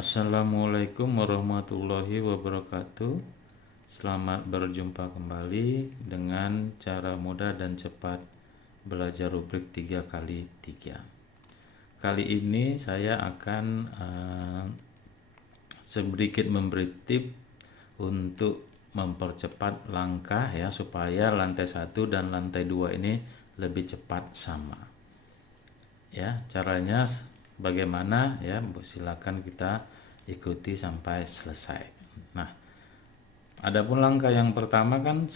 Assalamualaikum warahmatullahi wabarakatuh. Selamat berjumpa kembali dengan cara mudah dan cepat belajar rubrik 3 kali 3. Kali ini saya akan sedikit memberi tip untuk mempercepat langkah ya, supaya lantai 1 dan lantai 2 ini lebih cepat sama. Ya, caranya bagaimana ya, silakan kita ikuti sampai selesai. Nah, adapun langkah yang pertama kan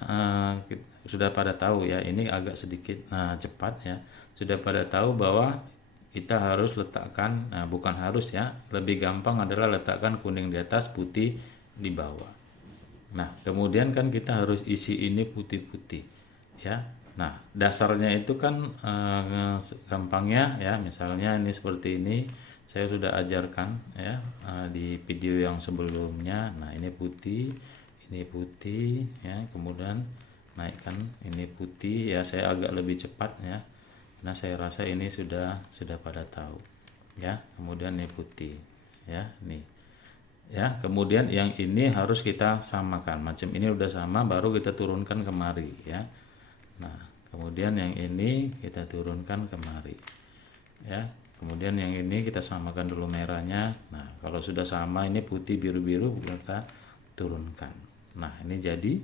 sudah pada tahu ya, ini agak sedikit cepat ya. Sudah pada tahu bahwa kita harus letakkan, bukan harus ya, lebih gampang adalah letakkan kuning di atas, putih di bawah. Nah, kemudian kan kita harus isi ini putih-putih ya. Nah, dasarnya itu kan gampangnya ya, misalnya ini seperti ini, saya sudah ajarkan ya di video yang sebelumnya. Nah, ini putih ya, kemudian naikkan ini putih ya, saya agak lebih cepat ya, karena saya rasa ini sudah pada tahu ya. Kemudian ini putih ya, nih ya. Kemudian yang ini harus kita samakan, macam ini udah sama, baru kita turunkan kemari ya. Nah, kemudian yang ini kita turunkan kemari ya. Kemudian yang ini kita samakan dulu merahnya. Nah, kalau sudah sama, ini putih biru-biru, kita turunkan. Nah, ini jadi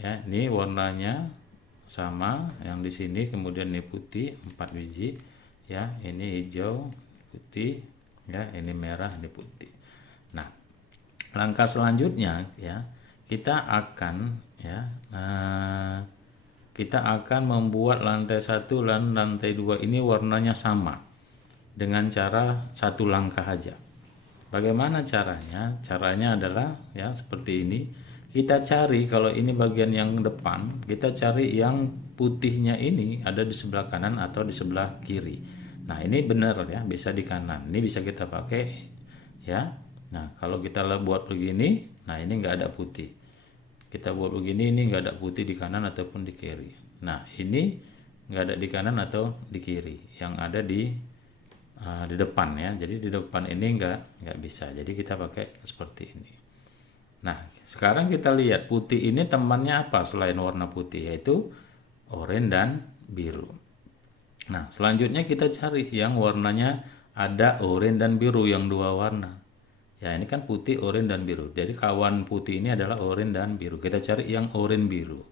ya, ini warnanya sama yang di sini. Kemudian ini putih 4 biji ya, ini hijau, putih ya, ini merah, ini putih. Nah, langkah selanjutnya ya, kita akan membuat lantai 1 dan lantai 2 ini warnanya sama dengan cara satu langkah aja. Bagaimana caranya? Caranya adalah ya seperti ini. Kita cari, kalau ini bagian yang depan, kita cari yang putihnya ini ada di sebelah kanan atau di sebelah kiri. Nah, ini benar ya, bisa di kanan. Ini bisa kita pakai ya. Nah, kalau kita buat begini, nah ini enggak ada putih. Kita buat begini, ini enggak ada putih di kanan ataupun di kiri. Nah, ini enggak ada di kanan atau di kiri, yang ada di depan ya. Jadi di depan ini enggak bisa. Jadi kita pakai seperti ini. Nah, sekarang kita lihat putih ini temannya apa selain warna putih, yaitu oranye dan biru. Nah, selanjutnya kita cari yang warnanya ada oranye dan biru, yang dua warna. Ya, ini kan putih, oranye dan biru. Jadi kawan putih ini adalah oranye dan biru. Kita cari yang oranye biru.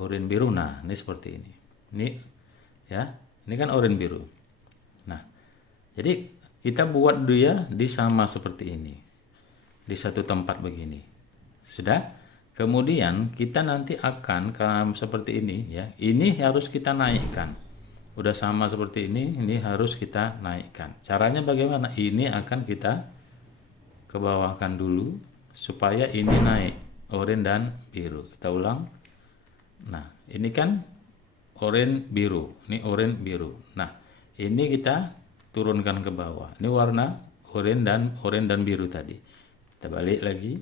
Oranye biru. Nah, ini seperti ini. Ini ya, ini kan oranye biru. Nah, jadi kita buat dia di sama seperti ini, di satu tempat begini. Sudah? Kemudian kita nanti akan seperti ini ya. Ini harus kita naikkan. Udah sama seperti ini harus kita naikkan. Caranya bagaimana? Ini akan kita ke bawahkan dulu supaya ini naik, oranye dan biru. Kita ulang. Nah, ini kan oranye biru, ini oranye biru. Nah, ini kita turunkan ke bawah. Ini warna oranye dan biru tadi. Kita balik lagi.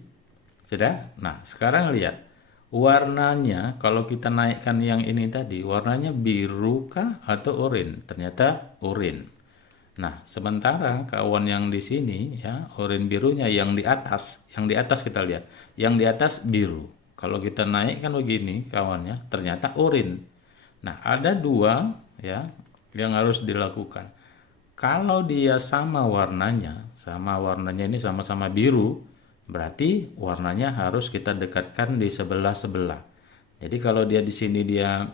Sudah? Nah, sekarang lihat warnanya. Kalau kita naikkan yang ini tadi, warnanya biru kah atau oranye? Ternyata oranye. Nah, sementara kawan yang di sini ya, oranye birunya yang di atas kita lihat, yang di atas biru. Kalau kita naikkan begini kawannya, ternyata oranye. Nah, ada dua ya yang harus dilakukan. Kalau dia sama warnanya ini sama-sama biru, berarti warnanya harus kita dekatkan di sebelah-sebelah. Jadi kalau dia di sini dia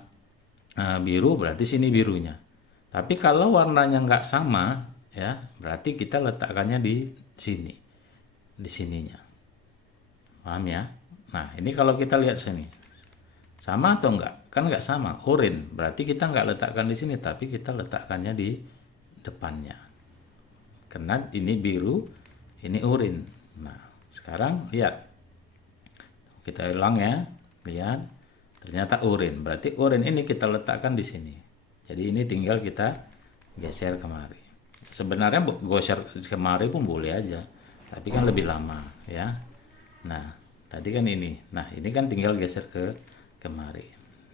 biru, berarti sini birunya. Tapi kalau warnanya nggak sama ya, berarti kita letakkannya di sini, di sininya. Paham ya? Nah, ini kalau kita lihat sini, sama atau enggak? Kan nggak sama, oranye. Berarti kita nggak letakkan di sini, tapi kita letakkannya di depannya. Karena ini biru, ini oranye. Nah, sekarang lihat, kita ulang ya, lihat, ternyata oranye. Berarti oranye ini kita letakkan di sini. Jadi ini tinggal kita geser kemari. Sebenarnya geser kemari pun boleh aja, tapi kan lebih lama ya. Nah, tadi kan ini. Nah, ini kan tinggal geser ke kemari.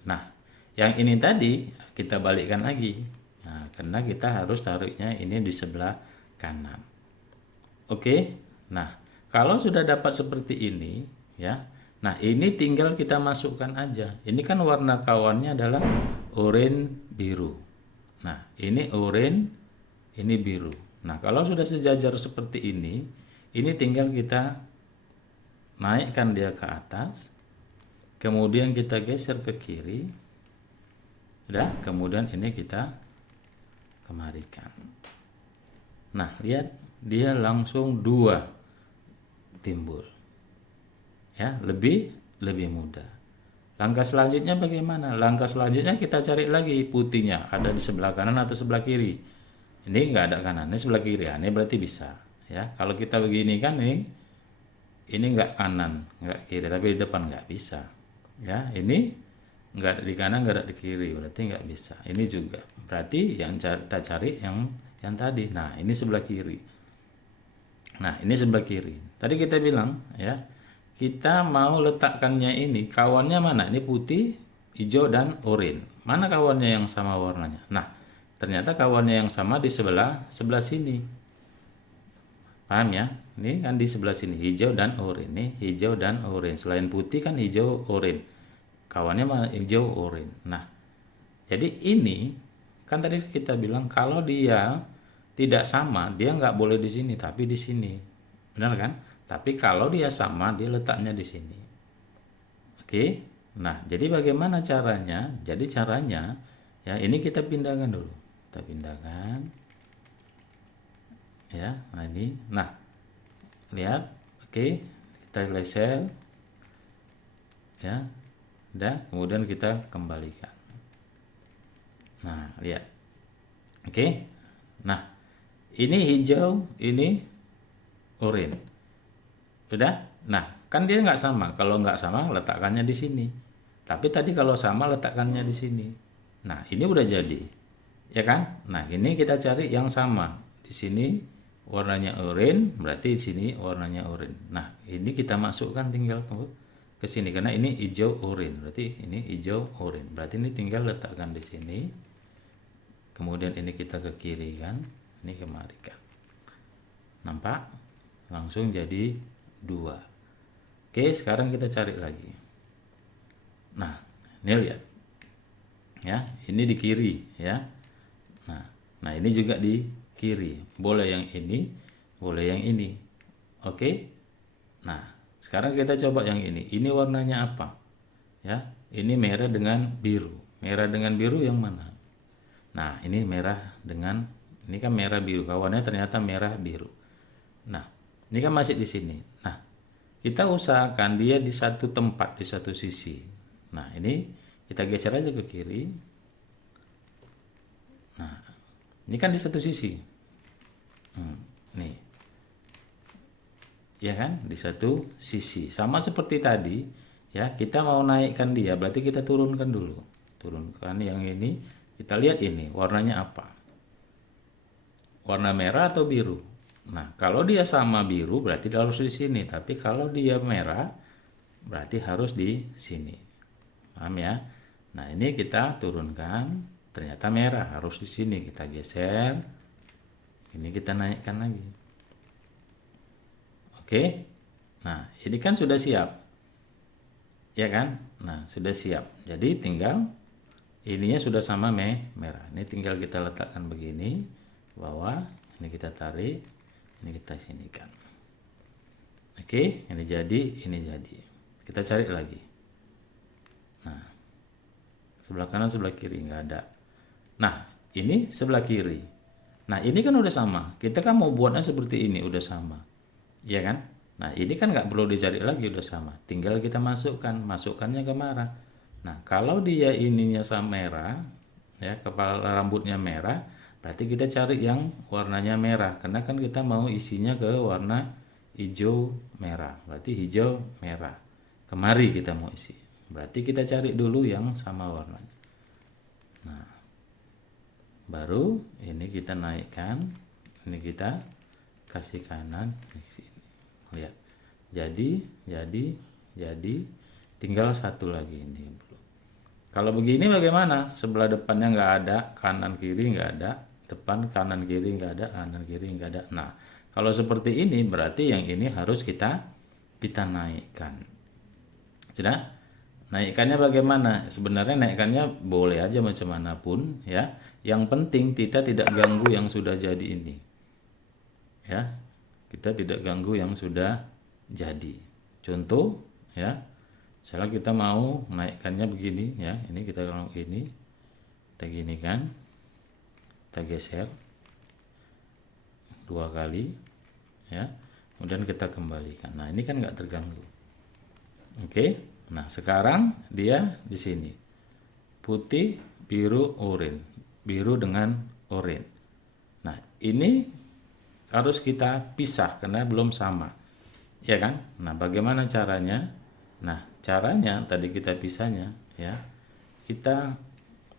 Nah, yang ini tadi kita balikkan lagi. Nah, karena kita harus taruhnya ini di sebelah kanan. Oke. Nah, kalau sudah dapat seperti ini, ya. Nah, ini tinggal kita masukkan aja. Ini kan warna kawannya adalah oranye biru. Nah, ini oranye, ini biru. Nah, kalau sudah sejajar seperti ini tinggal kita naikkan dia ke atas. Kemudian kita geser ke kiri. Udah, kemudian ini kita kemarikan. Nah, lihat dia langsung 2 timbul. Ya, lebih mudah. Langkah selanjutnya bagaimana? Langkah selanjutnya kita cari lagi putihnya, ada di sebelah kanan atau sebelah kiri. Ini nggak ada kanan, ini sebelah kiri. Ini berarti bisa. Ya, kalau kita begini kan ini nggak kanan, nggak kiri, tapi di depan nggak bisa. Ya, ini nggak ada di kanan, nggak ada di kiri, berarti nggak bisa. Ini juga berarti yang kita cari yang tadi. Nah, ini sebelah kiri. Nah, ini sebelah kiri. Tadi kita bilang ya, kita mau letakkannya ini, kawannya mana? Ini putih, hijau, dan oranye. Mana kawannya yang sama warnanya? Nah, ternyata kawannya yang sama di sebelah sini. Paham ya? Ini kan di sebelah sini, hijau dan oranye. Ini hijau dan oranye. Selain putih kan hijau, oranye. Kawannya mana? Hijau, oranye. Nah, jadi ini kan tadi kita bilang kalau dia tidak sama, dia nggak boleh di sini, tapi di sini. Benar kan? Tapi kalau dia sama, dia letaknya di sini. Oke? Nah, jadi bagaimana caranya? Jadi caranya, ya ini kita pindahkan dulu. Kita pindahkan. Ya, nah ini. Nah, lihat. Oke, kita geser. Ya, udah. Kemudian kita kembalikan. Nah, lihat. Oke? Nah, ini hijau, ini oranye. Sudah? Nah, kan dia nggak sama. Kalau nggak sama, letakkannya di sini. Tapi tadi kalau sama, letakkannya di sini. Nah, ini udah jadi. Ya kan? Nah, ini kita cari yang sama. Di sini warnanya oranye, berarti di sini warnanya oranye. Nah, ini kita masukkan tinggal ke sini. Karena ini hijau oranye. Berarti ini hijau oranye. Berarti ini tinggal letakkan di sini. Kemudian ini kita ke kiri kan. Ini kemarikan. Nampak? Langsung jadi 2. Oke, sekarang kita cari lagi. Nah, ini lihat. Ya, ini di kiri ya. Nah, ini juga di kiri. Boleh yang ini, boleh yang ini. Oke? Nah, sekarang kita coba yang ini. Ini warnanya apa? Ya, ini merah dengan biru. Merah dengan biru yang mana? Nah, ini merah dengan ini kan merah biru. Kawannya ternyata merah biru. Nah, ini kan masih di sini. Nah, kita usahakan dia di satu tempat, di satu sisi. Nah, ini kita geser aja ke kiri. Nah, ini kan di satu sisi. Nih. Ya kan? Di satu sisi. Sama seperti tadi, ya, kita mau naikkan dia, berarti kita turunkan dulu. Turunkan yang ini, kita lihat ini warnanya apa? Warna merah atau biru? Nah, kalau dia sama biru berarti dia harus di sini, tapi kalau dia merah berarti harus di sini. Paham ya? Nah, ini kita turunkan, ternyata merah harus di sini, kita geser. Ini kita naikkan lagi. Oke? Nah, ini kan sudah siap. Ya kan? Nah, sudah siap. Jadi tinggal ininya sudah sama merah. Ini tinggal kita letakkan begini, bawah, ini kita tarik. Ini kita sinikan. Oke, ini jadi, ini jadi. Kita cari lagi. Nah, sebelah kanan, sebelah kiri nggak ada. Nah, ini sebelah kiri. Nah, ini kan udah sama. Kita kan mau buatnya seperti ini, udah sama. Iya kan? Nah, ini kan nggak perlu dicari lagi, udah sama. Tinggal kita masukkannya ke mana? Nah, kalau dia ininya sama merah, ya, kepala rambutnya merah, berarti kita cari yang warnanya merah, karena kan kita mau isinya ke warna hijau merah, berarti hijau merah. Kemari kita mau isi, berarti kita cari dulu yang sama warnanya. Nah, baru ini kita naikkan, ini kita kasih kanan di sini. Lihat, jadi tinggal satu lagi ini. Kalau begini bagaimana? Sebelah depannya nggak ada, kanan kiri nggak ada. Depan kanan kiri nggak ada, kanan kiri nggak ada. Nah, Kalau seperti ini berarti yang ini harus kita naikkan. Sudah? Naikkannya bagaimana? Sebenarnya naikkannya boleh aja macam manapun ya. Yang penting kita tidak ganggu yang sudah jadi ini. Ya. Kita tidak ganggu yang sudah jadi. Contoh ya. Misalnya kita mau naikkannya begini ya. Ini kita kalau ini kita gini kan. Kita geser 2 kali ya. Kemudian kita kembalikan. Nah, ini kan nggak terganggu. Oke. Nah, sekarang dia di sini. Putih, biru, oranye. Biru dengan oranye. Nah, ini harus kita pisah karena belum sama. Ya kan? Nah, bagaimana caranya? Nah, caranya tadi kita pisahnya ya.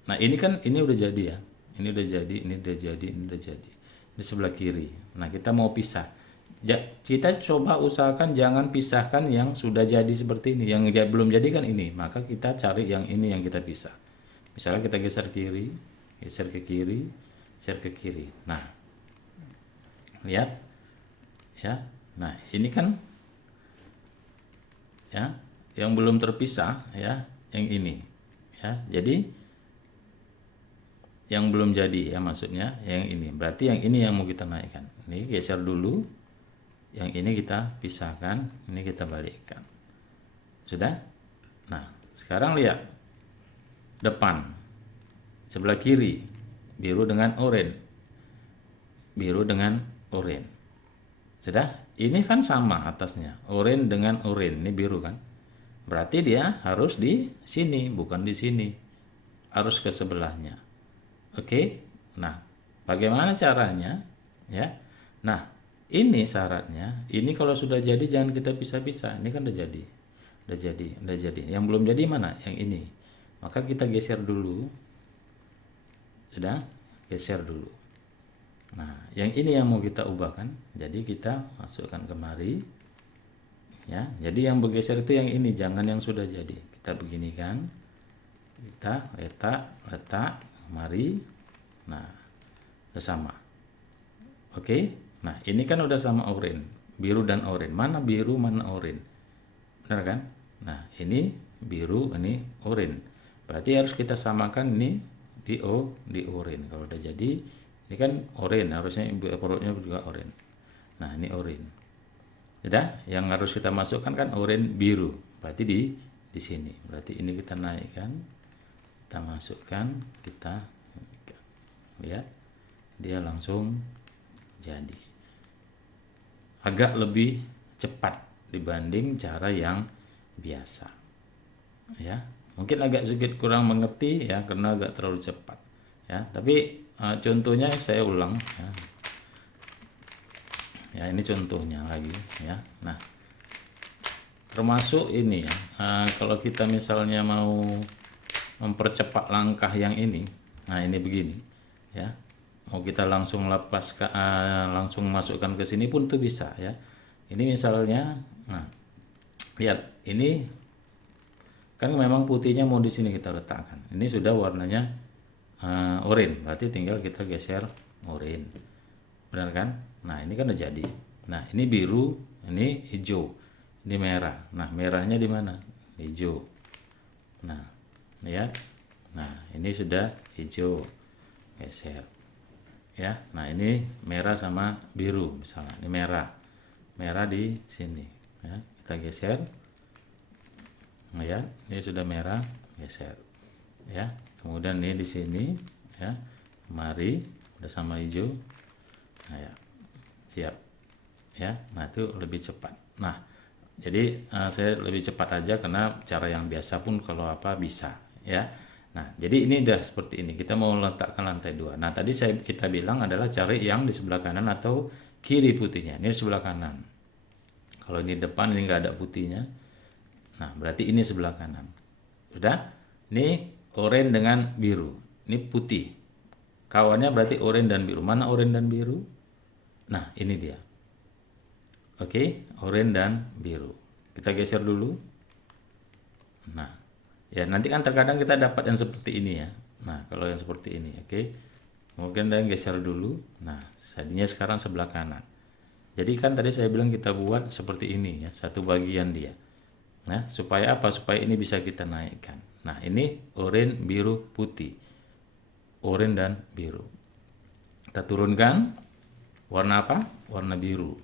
Nah, ini kan ini udah jadi ya. Ini udah jadi, ini udah jadi, ini udah jadi. Di sebelah kiri. Nah, kita mau pisah. Kita coba usahakan jangan pisahkan yang sudah jadi seperti ini, yang belum jadi kan ini, maka kita cari yang ini yang kita pisah. Misalnya kita geser kiri, geser ke kiri, geser ke kiri. Nah, lihat ya. Nah, ini kan ya yang belum terpisah ya, yang ini ya. Jadi yang belum jadi ya maksudnya yang ini. Berarti yang ini yang mau kita naikkan. Ini geser dulu. Yang ini kita pisahkan, ini kita balikkan. Sudah? Nah, sekarang lihat. Depan. Sebelah kiri. Biru dengan oranye. Biru dengan oranye. Sudah? Ini kan sama atasnya. Oranye dengan oranye. Ini biru kan? Berarti dia harus di sini, bukan di sini. Harus ke sebelahnya. Oke? Nah, bagaimana caranya? Ya. Nah, ini syaratnya, ini kalau sudah jadi jangan kita pisah-pisah. Ini kan udah jadi. Udah jadi, udah jadi. Yang belum jadi mana? Yang ini. Maka kita geser dulu. Sudah? Geser dulu. Nah, yang ini yang mau kita ubahkan. Jadi kita masukkan kemari. Ya, jadi yang bergeser itu yang ini, jangan yang sudah jadi. Kita beginikan. Kita letak, mari. Nah, udah sama. Oke? Nah, ini kan udah sama oranye, biru dan oranye. Mana biru, mana oranye? Benar kan? Nah, ini biru, ini oranye. Berarti harus kita samakan ini di oranye. Kalau udah jadi, ini kan oranye, harusnya perutnya juga oranye. Nah, ini oranye. Sudah? Yang harus kita masukkan kan oranye, biru. Berarti di sini. Berarti ini kita naikkan, kita masukkan, kita lihat dia langsung jadi. Agak lebih cepat dibanding cara yang biasa ya. Mungkin agak sedikit kurang mengerti ya karena agak terlalu cepat ya, tapi contohnya saya ulang ya. Ya, ini contohnya lagi ya. Nah, termasuk ini ya, kalau kita misalnya mau mempercepat langkah yang ini, nah ini begini ya. Mau kita langsung langsung masukkan ke sini pun tuh bisa ya. Ini misalnya, nah lihat ini kan memang putihnya mau di sini kita letakkan. Ini sudah warnanya oranye, berarti tinggal kita geser oranye, benar kan? Nah, ini kan udah jadi. Nah, ini biru, ini hijau, ini merah. Nah, merahnya di mana? Hijau. Nah, lihat. Nah, ini sudah hijau, geser. Ya, nah ini merah sama biru misalnya. Ini merah di sini. Ya, kita geser. Nah, ya, ini sudah merah, geser. Ya, kemudian ini di sini. Ya, mari udah sama hijau. Nah, ya, siap. Ya, nah itu lebih cepat. Nah, jadi saya lebih cepat aja karena cara yang biasa pun kalau apa bisa. Ya. Nah, jadi ini udah seperti ini. Kita mau letakkan lantai 2. Nah, tadi kita bilang adalah cari yang di sebelah kanan atau kiri putihnya. Ini di sebelah kanan. Kalau ini depan ini nggak ada putihnya. Nah, berarti ini sebelah kanan. Sudah? Ini oranye dengan biru. Ini putih. Kawannya berarti oranye dan biru. Mana oranye dan biru? Nah, ini dia. Oke, oranye dan biru. Kita geser dulu. Nah, ya nanti kan terkadang kita dapat yang seperti ini ya. Nah, kalau yang seperti ini, oke. Kemudian dan geser dulu. Nah, jadinya sekarang sebelah kanan. Jadi kan tadi saya bilang kita buat seperti ini ya, satu bagian dia. Nah, supaya apa? Supaya ini bisa kita naikkan. Nah, ini oranye, biru, putih. Oranye dan biru. Kita turunkan warna apa? Warna biru.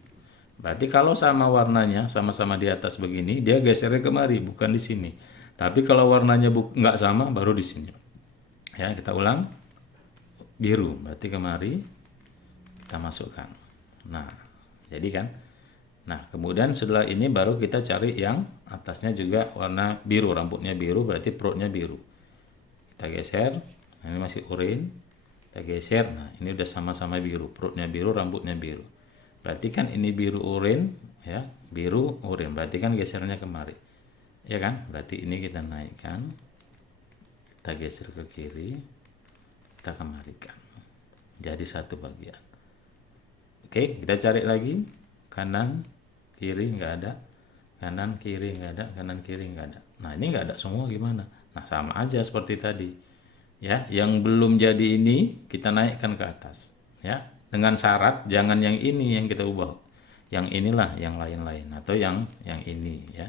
Berarti kalau sama warnanya sama-sama di atas begini, dia gesernya kemari, bukan di sini. Tapi kalau warnanya nggak sama, baru di sini. Ya, kita ulang. Biru, berarti kemari kita masukkan. Nah, jadi kan. Nah, kemudian setelah ini baru kita cari yang atasnya juga warna biru, rambutnya biru, berarti perutnya biru. Kita geser. Nah, ini masih oranye. Kita geser. Nah, ini udah sama-sama biru, perutnya biru, rambutnya biru. Berarti kan ini biru oranye ya, biru oranye. Berarti kan gesernya kemari. Ya kan? Berarti ini kita naikkan. Kita geser ke kiri. Kita kemarikan. Jadi satu bagian. Oke, kita cari lagi. Kanan, kiri nggak ada. Kanan, kiri nggak ada. Kanan, kiri nggak ada. Nah, ini nggak ada semua gimana? Nah, sama aja seperti tadi. Ya, yang belum jadi ini kita naikkan ke atas. Ya, dengan syarat jangan yang ini yang kita ubah, yang inilah yang lain-lain atau yang ini ya.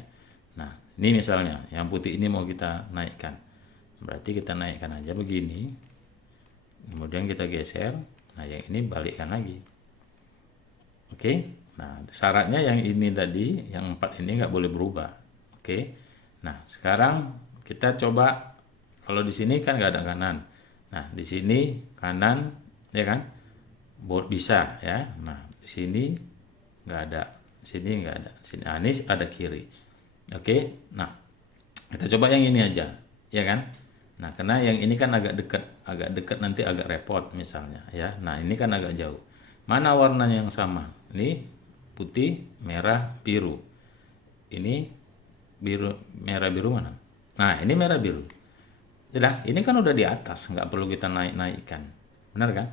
Nah, ini misalnya yang putih ini mau kita naikkan, berarti kita naikkan aja begini, kemudian kita geser. Nah, yang ini balikkan lagi. Oke. Nah, syaratnya yang ini tadi, yang 4 ini nggak boleh berubah. Oke. Nah, sekarang kita coba. Kalau di sini kan nggak ada kanan. Nah, di sini kanan ya kan, bisa ya. Nah, di sini nggak ada, sini nggak ada, sini ini ada kiri. Oke. Nah, kita coba yang ini aja ya kan. Nah, karena yang ini kan agak dekat nanti agak repot misalnya ya. Nah, ini kan agak jauh. Mana warnanya yang sama? Ini putih, merah, biru. Ini biru, merah, biru mana? Nah, ini merah, biru. Sudah, ini kan udah di atas, nggak perlu kita naikkan. Benar kan?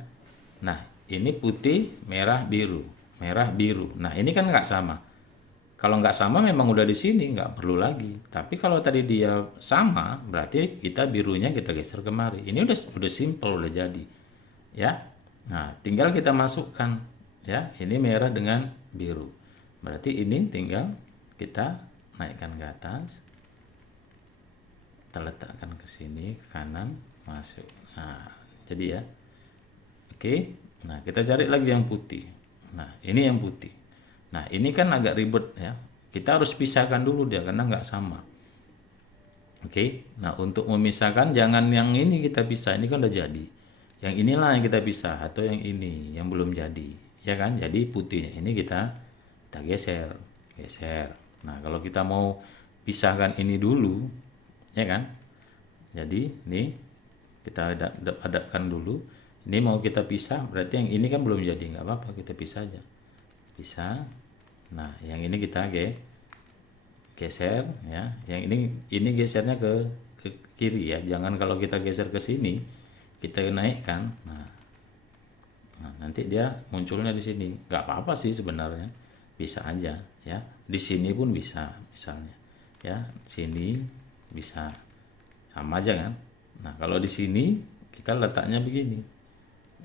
Nah, ini putih, merah, biru. Merah, biru. Nah, ini kan nggak sama. Kalau nggak sama memang udah di sini, nggak perlu lagi. Tapi kalau tadi dia sama, berarti kita birunya kita geser kemari. Ini udah simple, udah jadi. Ya. Nah, tinggal kita masukkan ya. Ini merah dengan biru. Berarti ini tinggal kita naikkan ke atas. Kita letakkan ke sini, ke kanan, masuk. Nah, jadi ya. Oke. Nah, kita cari lagi yang putih. Nah, ini yang putih. Nah, ini kan agak ribet ya. Kita harus pisahkan dulu dia karena nggak sama. Oke. Nah, untuk memisahkan jangan yang ini kita pisah. Ini kan udah jadi. Yang inilah yang kita pisah atau yang ini yang belum jadi. Ya kan? Jadi putihnya ini kita geser. Nah, kalau kita mau pisahkan ini dulu, ya kan? Jadi ini kita hadapkan dulu. Ini mau kita pisah, berarti yang ini kan belum jadi, nggak apa-apa, kita pisah aja. Pisah. Nah, yang ini kita geser ya. Yang ini gesernya ke kiri ya. Jangan kalau kita geser ke sini, kita naikkan. Nah, nanti dia munculnya di sini. Nggak apa-apa sih sebenarnya. Bisa aja ya. Di sini pun bisa misalnya. Ya, sini bisa. Sama aja kan. Nah, kalau di sini kita letaknya begini.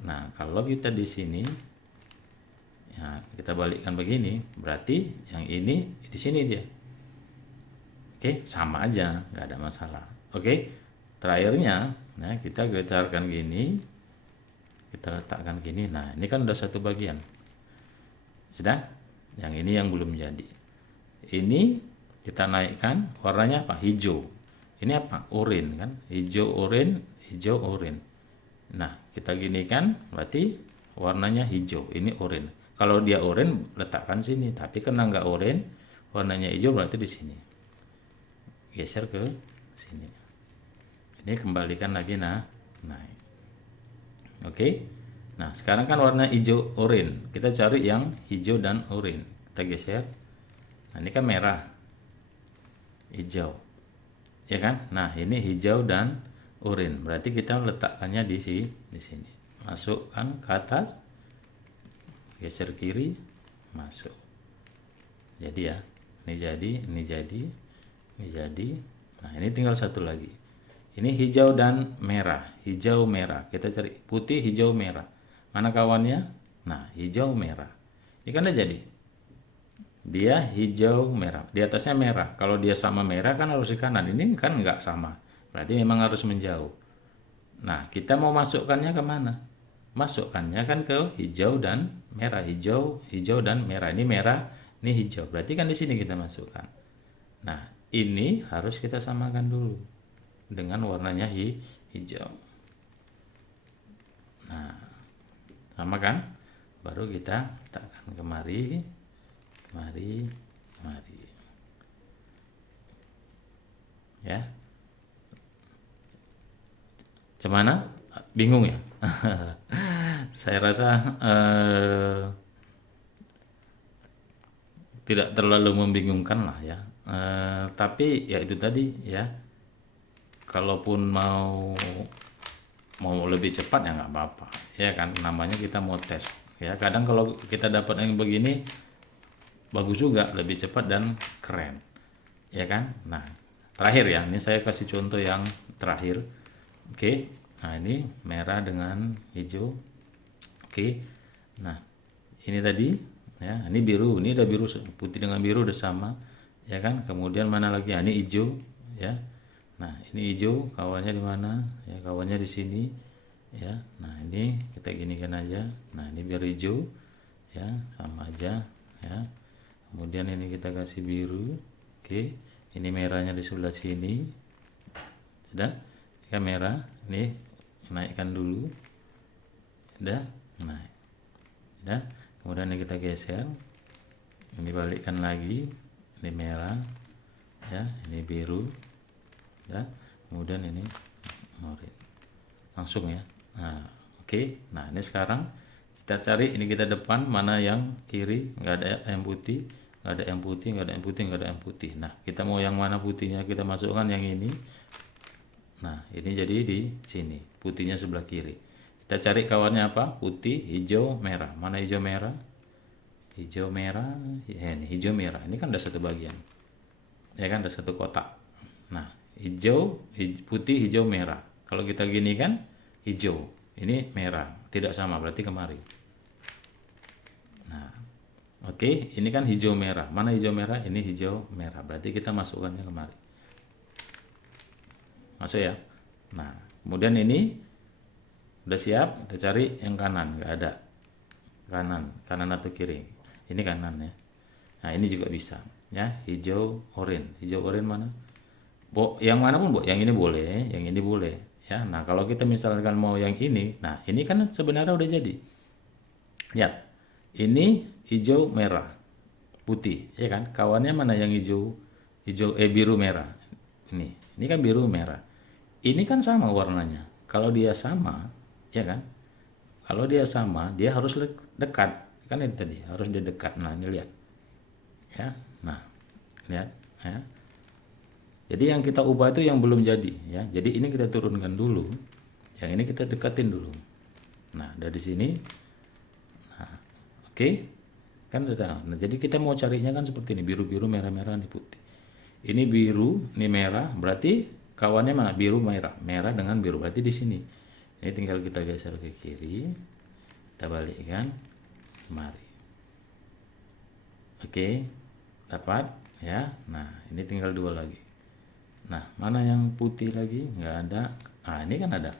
Nah, kalau kita di sini ya kita balikkan begini, berarti yang ini di sini dia. Oke, sama aja, nggak ada masalah. Oke, terakhirnya, nah kita getarkan gini, kita letakkan gini. Nah, ini kan udah satu bagian. Sudah? Yang ini yang belum jadi. Ini kita naikkan, warnanya apa? Hijau. Ini apa? Oranye kan? Hijau, oranye, hijau, oranye. Nah, kita ginikan, berarti warnanya hijau. Ini oranye. Kalau dia oranye, letakkan sini. Tapi karena nggak oranye, warnanya hijau, berarti di sini. Geser ke sini. Ini kembalikan lagi, naik. Oke. Nah, sekarang kan warna hijau oranye. Kita cari yang hijau dan oranye. Kita geser. Nah, ini kan merah. Hijau. Ya kan? Nah, ini hijau dan oranye. Berarti kita letakkannya di sini. Masukkan ke atas. Geser kiri, masuk. Jadi ya, ini jadi. Nah, ini tinggal satu lagi. Ini hijau dan merah, hijau merah. Kita cari putih, hijau, merah. Mana kawannya? Nah, hijau merah. Ini kan udah jadi. dia hijau merah, di atasnya merah. Kalau dia sama merah kan harus di kanan, ini kan nggak sama, berarti memang harus menjauh. Nah, kita mau masukkannya ke mana? Masukkannya kan ke hijau dan merah, hijau dan merah. Ini merah, ini hijau, berarti kan di sini kita masukkan. Nah, ini harus kita samakan dulu dengan warnanya hijau. Nah, sama kan? Baru kita letakkan kemari, kemari, kemari. Ya. Gimana? Bingung ya? Saya rasa tidak terlalu membingungkan lah ya. Tapi ya itu tadi ya. Kalaupun mau lebih cepat ya nggak apa-apa. Ya kan, namanya kita mau tes. Ya, kadang kalau kita dapat yang begini bagus juga, lebih cepat dan keren. Ya kan? Nah, terakhir ya, ini saya kasih contoh yang terakhir. Oke. Nah, ini merah dengan hijau. Oke. Nah, ini tadi ya, ini biru, ini udah biru, putih dengan biru udah sama. Ya kan? Kemudian mana lagi? Nah, ini hijau ya. Nah, ini hijau, kawannya di mana? Ya, kawannya di sini. Ya. Nah, ini kita ginikan aja. Nah, ini biar hijau. Ya, sama aja ya. Kemudian ini kita kasih biru. Oke. Ini merahnya di sebelah sini. Sudah? Ini merah. Ini naikkan dulu. Sudah? Nah. Sudah? Kemudian ini kita geser. Ini balikkan lagi. Ini merah. Ya, ini biru. Ya, kemudian ini oranye. Langsung ya. Nah, oke. Nah, ini sekarang kita cari, ini kita depan, mana yang kiri, nggak ada yang putih, nggak ada yang putih, nggak ada yang putih, nggak ada yang putih. Nah, kita mau yang mana putihnya, kita masukkan yang ini. Nah, ini jadi di sini, putihnya sebelah kiri. Kita cari kawannya apa? Putih, hijau, merah. Mana hijau merah? Hijau merah, ya ini hijau merah. Ini kan ada satu bagian. Ya kan, ada satu kotak. Nah, hijau, putih, hijau, merah. Kalau kita gini kan hijau, ini merah, tidak sama, berarti kemari. Nah, oke, ini kan hijau merah. Mana hijau merah? Ini hijau merah, berarti kita masukkannya kemari. Masuk ya. Nah, kemudian ini udah siap, kita cari yang kanan, nggak ada. Kanan atau kiri. Ini kanan ya. Nah, ini juga bisa ya, hijau oranye. Hijau oranye mana? Yang mana pun, yang ini boleh, yang ini boleh ya. Nah, kalau kita misalkan mau yang ini, nah ini kan sebenarnya udah jadi. Lihat, ini hijau merah putih ya kan, kawannya mana yang hijau biru merah. Ini kan biru merah, ini kan sama warnanya. Kalau dia sama ya kan, kalau dia sama dia harus dekat kan, itu tadi harus dia dekat. Nah, ini lihat ya. Nah, lihat ya. Jadi yang kita ubah itu yang belum jadi ya. Jadi ini kita turunkan dulu. Yang ini kita dekatin dulu. Nah, dari sini. Nah, oke. Kan udah. Nah, jadi kita mau carinya kan seperti ini, biru-biru, merah-merah, ini putih. Ini biru, ini merah, berarti kawannya mana? Biru, merah. Merah dengan biru, berarti di sini. Ini tinggal kita geser ke kiri. Kita balikkan. Mari. Oke. Dapat ya. Nah, ini tinggal dua lagi. Nah, mana yang putih lagi? Nggak ada. Ah, ini kan ada.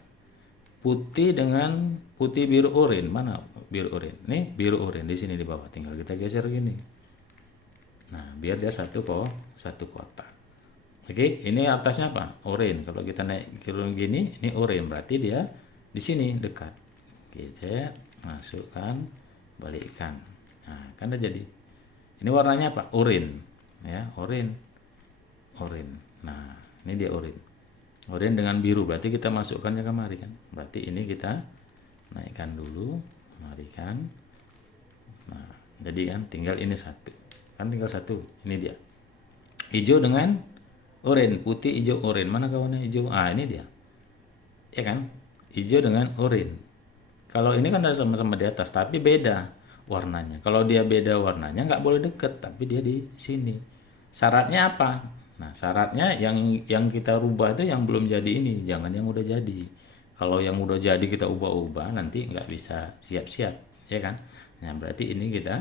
Putih dengan putih biru oranye. Mana biru oranye? Nih, biru oranye di sini di bawah. Tinggal kita geser gini. Nah, biar dia satu kotak. Oke, ini atasnya apa? Oranye. Kalau kita naik ke gini, ini oranye. Berarti dia di sini dekat. Kita masukkan, balikkan. Nah, kan udah jadi. Ini warnanya apa? Oranye. Ya, oranye. Nah, ini dia oranye. Oranye dengan biru, berarti kita masukkannya kemari kan. Berarti ini kita naikkan dulu, kemarikan. Nah, jadi kan tinggal ini satu. Kan tinggal satu. Ini dia. Hijau dengan oranye, putih, hijau, oranye. Mana kawannya hijau? Ah, ini dia. Ya kan? Hijau dengan oranye. Kalau ini kan ada sama-sama di atas, tapi beda warnanya. Kalau dia beda warnanya nggak boleh deket, tapi dia di sini. Syaratnya apa? Nah, syaratnya yang kita rubah itu yang belum jadi ini, jangan yang udah jadi. Kalau yang udah jadi kita ubah-ubah nanti nggak bisa siap-siap, ya kan? Nah, berarti ini kita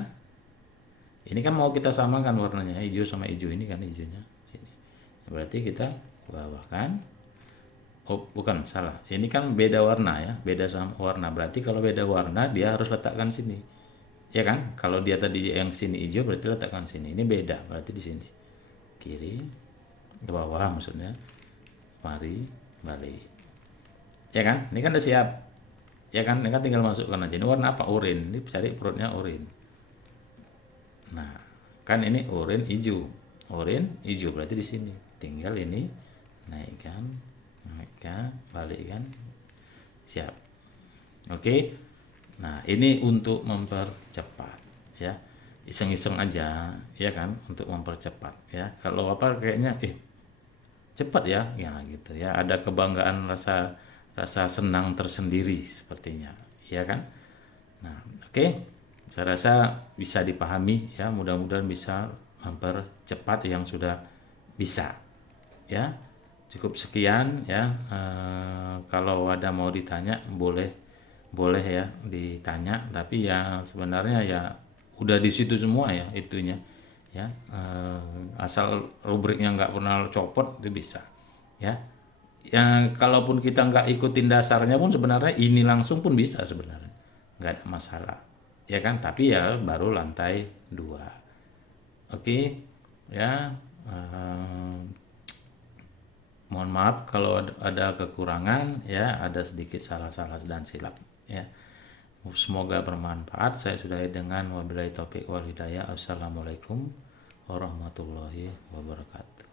Ini kan mau kita samakan warnanya, hijau sama hijau ini kan hijaunya sini. Berarti kita bawahkan. Oh, bukan, salah. Ini kan beda warna ya, beda sama warna. Berarti kalau beda warna dia harus letakkan sini. Ya kan? Kalau dia tadi yang sini hijau berarti letakkan sini. Ini beda, berarti di sini. Kiri ke bawah maksudnya. Mari balik. Ya kan? Ini kan udah siap. Ya kan? Ini kan tinggal masukkan aja. Ini warna apa? Oranye. Ini cari perutnya oranye. Nah, kan ini oranye hijau. Oranye hijau berarti di sini. Tinggal ini naikkan, balikkan. Siap. Oke. Nah, ini untuk mempercepat ya. Iseng-iseng aja ya kan untuk mempercepat ya. Kalau apa kayaknya cepat ya, ya gitu ya. Ada kebanggaan, rasa senang tersendiri sepertinya, ya kan? Nah, oke. Saya rasa bisa dipahami ya. Mudah-mudahan bisa mempercepat yang sudah bisa ya. Cukup sekian ya. Kalau ada mau ditanya boleh ya ditanya, tapi ya sebenarnya ya udah di situ semua ya itunya ya. Asal rubriknya nggak pernah copot itu bisa ya. Yang kalaupun kita nggak ikutin dasarnya pun sebenarnya ini langsung pun bisa sebenarnya, nggak ada masalah ya kan, tapi ya baru lantai 2. Oke ya. eh, Mohon maaf kalau ada kekurangan ya, ada sedikit salah-salah dan silap ya. Semoga bermanfaat. Saya sudahi dengan wabillahi taufik wal hidayah. Assalamualaikum warahmatullahi wabarakatuh.